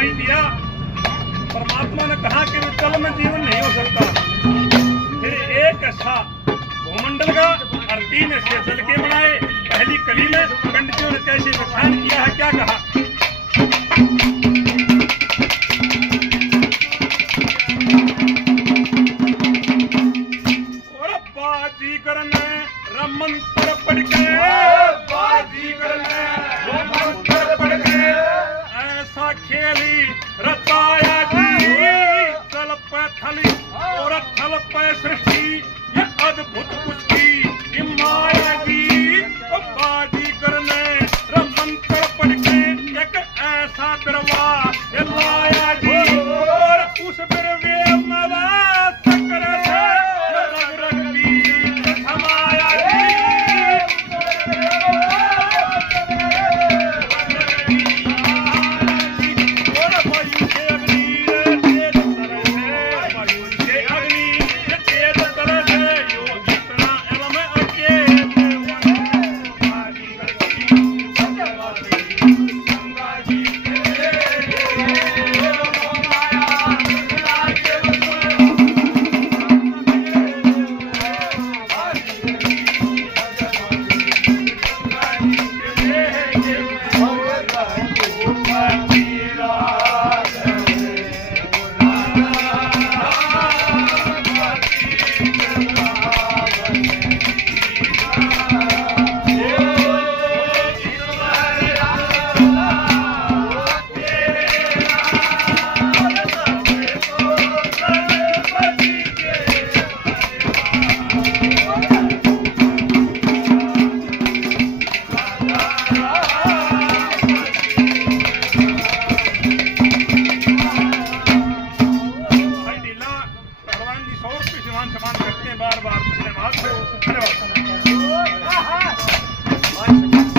दिखाई दिया। परमात्मा ने कहा कि विकल में जीवन नहीं हो सकता। फिर एक ऐसा भूमंडल का और 3 ऐसे जल के बनाए। पहली कली में पंडितों ने कैसे व्याख्यान किया है, क्या कहा? और बाजीगर ने मंत्र पढ़ के, बाजीगर ने मंत्र पढ़ के ऐसा खेली रचाया जी। जल पे थली और थल पे सृष्टि, ये अद्भुत कुछ की